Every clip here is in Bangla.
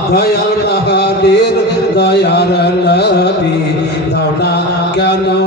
দয়াল দয়ার নবী দাওনা কেন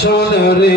শোন রে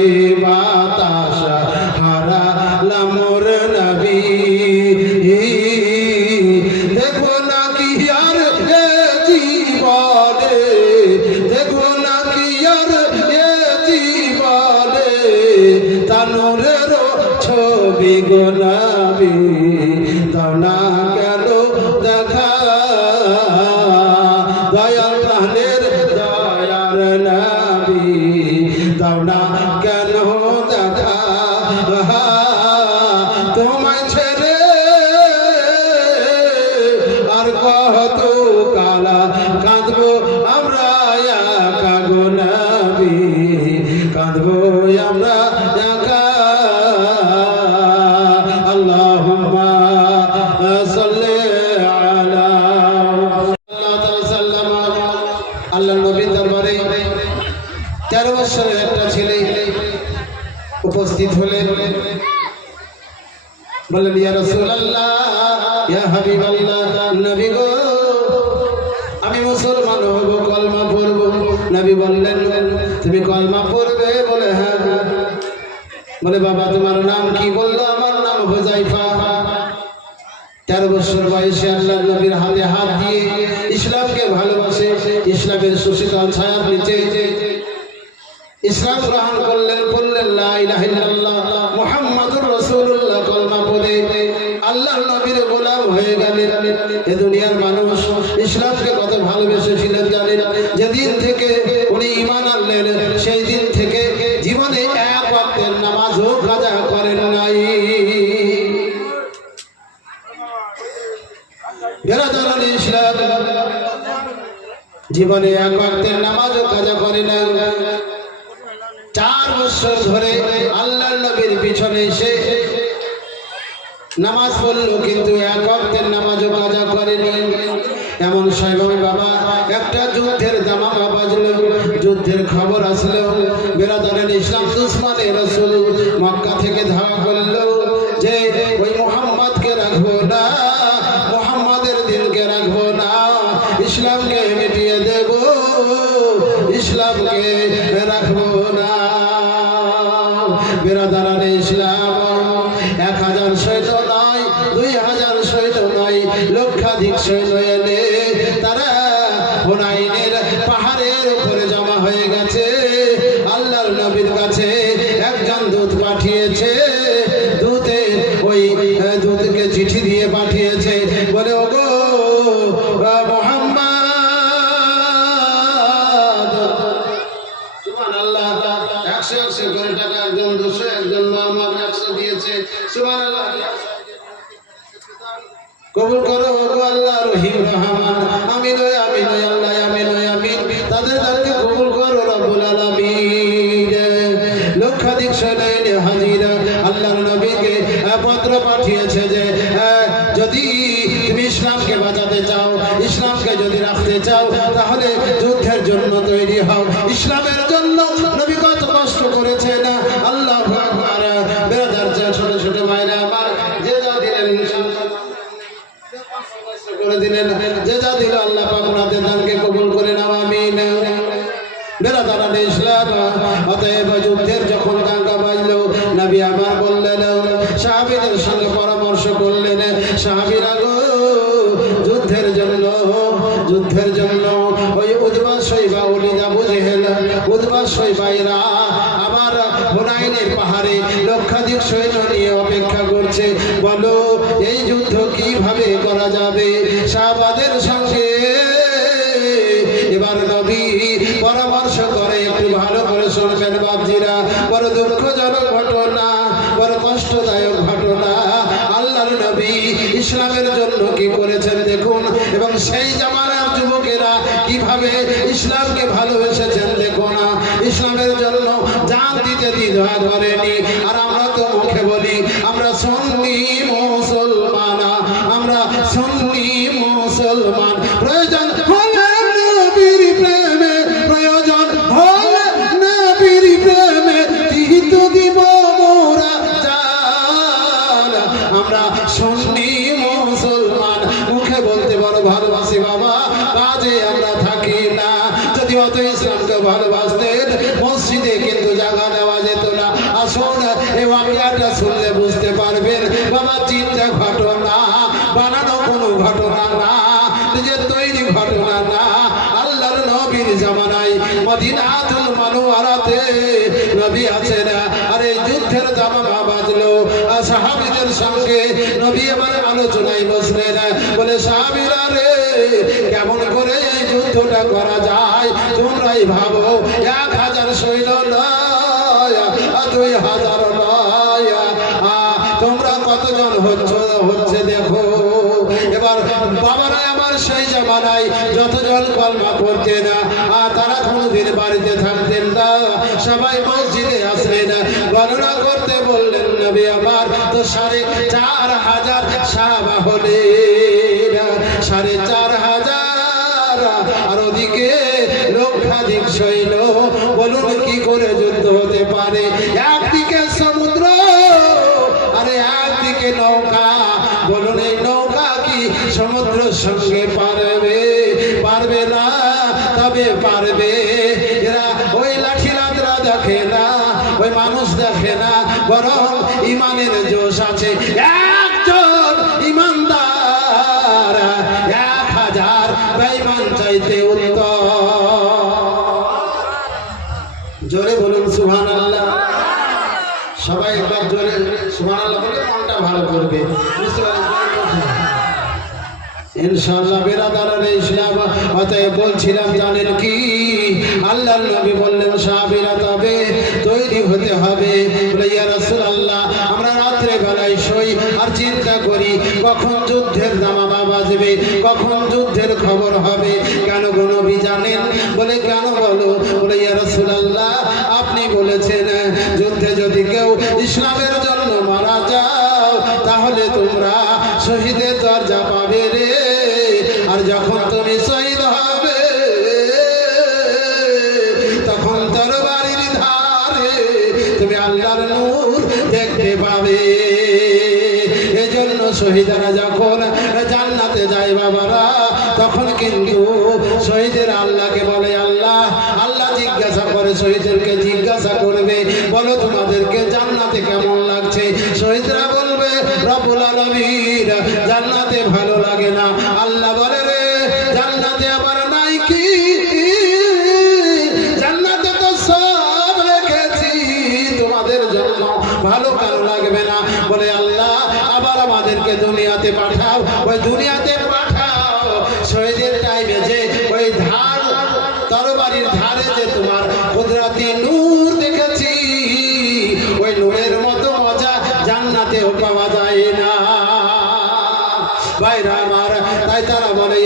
আল্লাহ নবীর দরবারে তেরো বছরের একটা ছেলে উপস্থিত হলেন বললেন, ইয়া রাসূলুল্লাহ, ইয়া হাবিবাল্লাহ, নবী গো, আমি মুসলমান হব, কলমা পড়ব। নবী বললেন, তুমি কলমা পড়বে? বলে হ্যাঁ। বলে, বাবা, তোমার নাম কি? বলল, আমার নাম হুজাইফা তেরো বছর বয়সে আল্লাহ নবীর হাতে হাত দিয়ে ইসলামকে ভালোবাসে। ইসলামের সুশীতল ছায়ার নিচে। ইসলাম গ্রহণ করলেন, বললেন মোহাম্মদুর রসুল্লাহ কলমা পড়ে। আল্লাহ নবীর গোলাম হয়ে গেলেন। এ দুনিয়ার জীবনে এক ওয়াক্তের নামাজও কাজা করে না। চার বছর ধরে আল্লাহ নবীর পিছনে এসে নামাজ পড়ল, কিন্তু এক ওয়াক্তের নামাজও কাজা করেনি। এমন সময় বাবা একটা যুদ্ধের দামামা বাজলো, যুদ্ধের খবর আসলো, বেরাদারেন ইসলাম দুশ্মনে রসুল মক্কা থেকে ধাওয়া পাঠিয়েছে দিল, আল্লাহ পাক ওনাদের দানকে কবুল করে নাও, আমিন। বেরাদারান ইসলাম অতএব যুদ্ধের যখন গাঙ্গা বাজলো, নবী আবার বললেন, সাহাবীদের সঙ্গে পরামর্শ করলেন, সাহাবীরা গো, যুদ্ধের জন্য যুদ্ধের জন্য, ওই উদ্বাস শৈবা উলিদা বুঝেহেল উদ্বাস শৈবাইরা আবার হুনাইনের পাহাড়ে লক্ষাধিক সৈন্য নিয়ে অপেক্ষা করছে। বলো, এই যুদ্ধ কীভাবে করা যাবে? धन्यवाद हमारे সাহাবীদের সঙ্গে নবী আমার আলোচনায় বসলেন। বলে সাবিরা রে, কেমন করে এই যুদ্ধটা করা যায়? তোমরাই ভাবো, এক বাবারা আমার সেই জামানায় যতজন কলমা করতেন না, আর তারা কোনোদিন বাড়িতে থাকতেন না। সবাই মসজিদে আসলেন গণনা করতে বললেন, নবী আমার, তো সাড়ে চার হাজার সাহাবা হলেন। সাড়ে চার হাজার, আর ওদিকে লক্ষাধিক সৈন্য বলুন, কি করে যুদ্ধ হতে পারে? একদিকে বরং ইমানের জোশ আছে। একজন ইমানদার এক হাজার বেঈমান চাইতে উত্তম। জোরে বলুন সুবহান আল্লাহ সবাই একবার জোরে সুবহান আল্লাহ বলে মনটা ভালো করবে? ইনশাআল্লাহ বলছিলাম, জানেন কি? আল্লাহ নবী বললেন, সাহাবীরা তৈরি হতে হবে আল্লাহ আমরা রাত্রে বেলায় সই আর চিন্তা করি, কখন যুদ্ধের দামামা বাজবে, কখন যুদ্ধের খবর হবে, কেন নবী জানেন? বলে, কেন বলো? বলে, ইয়া রাসূলুল্লাহ, আপনি বলেছেন, যুদ্ধে যদি কেউ ইসলামের পাবে। এজন্য শহীদারা যখন জান্নাতে যায় বাবারা, তখন কিন্তু শহীদের আল্লাহকে বলে, আল্লাহ আল্লাহ জিজ্ঞাসা করে শহীদদেরকে জিজ্ঞাসা করবে, বলো তোমাদেরকে জান্নাতে কেমন লাগছে? শহীদরা বলবে, রব্বুল আলামিন, জান্নাতে ভালো লাগে না। আল্লাহ বলে, রে, জান্নাতে আবার নাই কি? জান্নাতে তো সব রেখেছি। তোমাদের জন্য ভালো আমাদেরকে দুনিয়াতে পাঠাও, ওই দুনিয়াতে পাঠাও। শহীদের টাইমে যে ওই ধার, তরবারির ধারে যে তোমার কুদরাতি নূর দেখেছি, ওই নূরের মতো মজা পাওয়া যায় না। ভাইরা আমার, তাই তারা বলে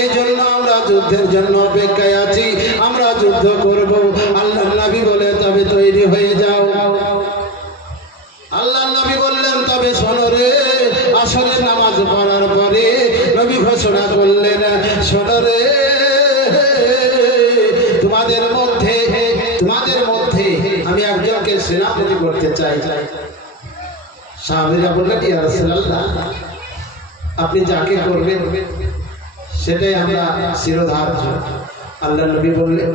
এই জন্য আমরা যুদ্ধের জন্য অপেক্ষায় আছি, আমরা যুদ্ধ করব, আল্লাহ আপনি যাকে করবেন, সেটাই আমরা শিরোধার্য। আল্লাহ নবী বললেন,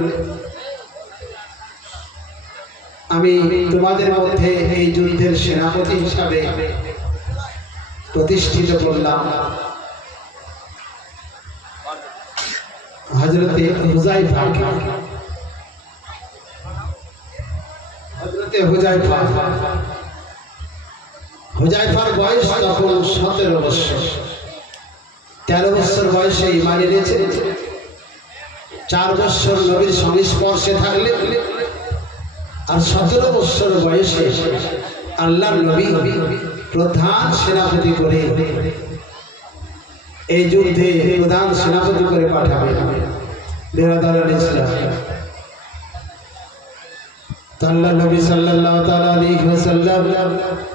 আমি তোমাদের মধ্যে এই যুদ্ধের সেনাপতি হিসাবে প্রতিষ্ঠিত করলাম। হজরতে হুজাইফা হজরতে হুজাইফা হুজাইফার বয়স তখন সতেরো বছর। তেরো বছর বয়সে ইমান এনেছে। চার বছর নবীর সংস্পর্শে থাকলে আর সতেরো বছর বয়সে আল্লাহ নবী প্রধান সেনাপতি করে এই যুদ্ধে প্রধান সেনাপতি করে পাঠাবে। ইসলাম। আল্লাহ নবী ওয়াসাল্লাম ভাইরা আমার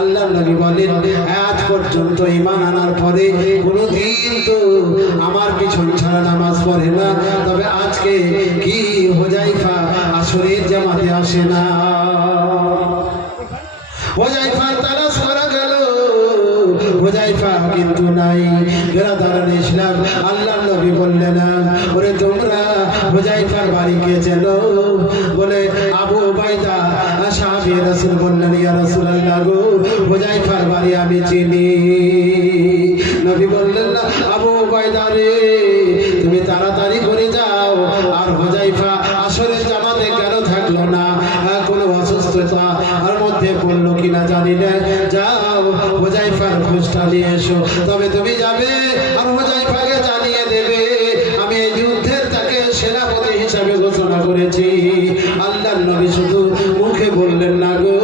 আল্লাহ নবী বলেন, আজ পর্যন্ত ইমান আনার পরে কোনোদিন তো আমার পিছন ছাড়া নামাজ পড়ে না। তবে আজকে কি হোজাইফা আসরের জামাতে আসে না। আল্লাহ বললেন বলে, আবু সাহাবী রাসুল বললেন, ইয়া রাসূলুল্লাহ গো হোজাইফার বাড়ি আমি চিনি। নবী বললেন না আবু বাইদা আল্লাহ নবী শুধু মুখে বললেন না গো,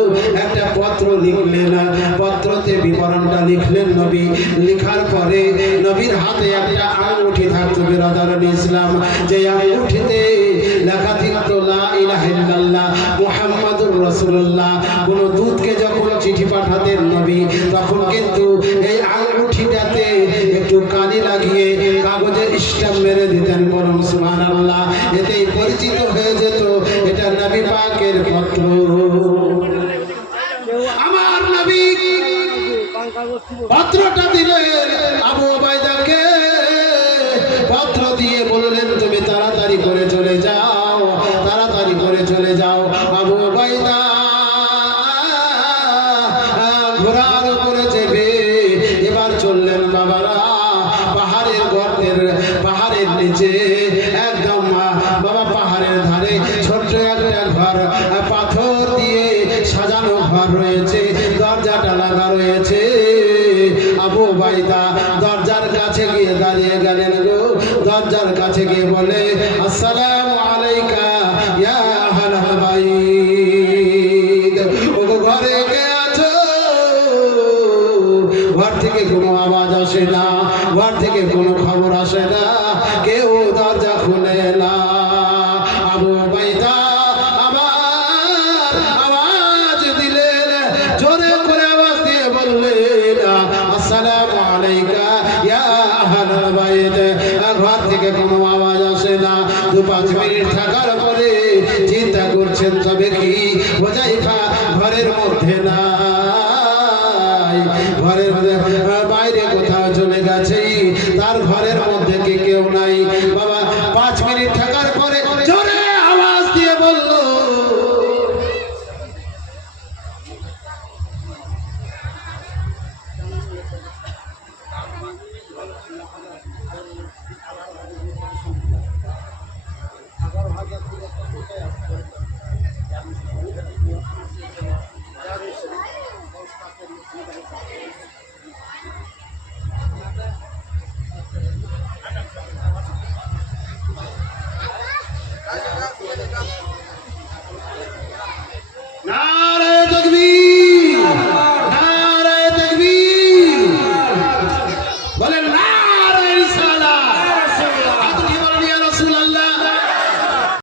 একটা পত্র লিখলেন পত্রতে বিবরণটা লিখলেন নবী। লিখার পরে নবীর হাতে একটা আঙ্গুঠি থাকতো বেরাদার ইসলাম। যে আঙ্গুঠিতে লেখা থাকতো, লা ইলাহা ইল্লাল্লাহ মুহাম্মাদুর কোন দূতকে যখন চিঠি পাঠাতেন নবী, তখন কিন্তু এই আঙ্গুঠিটাতে একটু কালি লাগিয়ে কাগজে স্ট্যাম্প মেরে দিতেন বরং সুবহানাল্লাহ থেকে কোনো আওয়াজ আসে না ঘর থেকে কোনো খবর আসে না।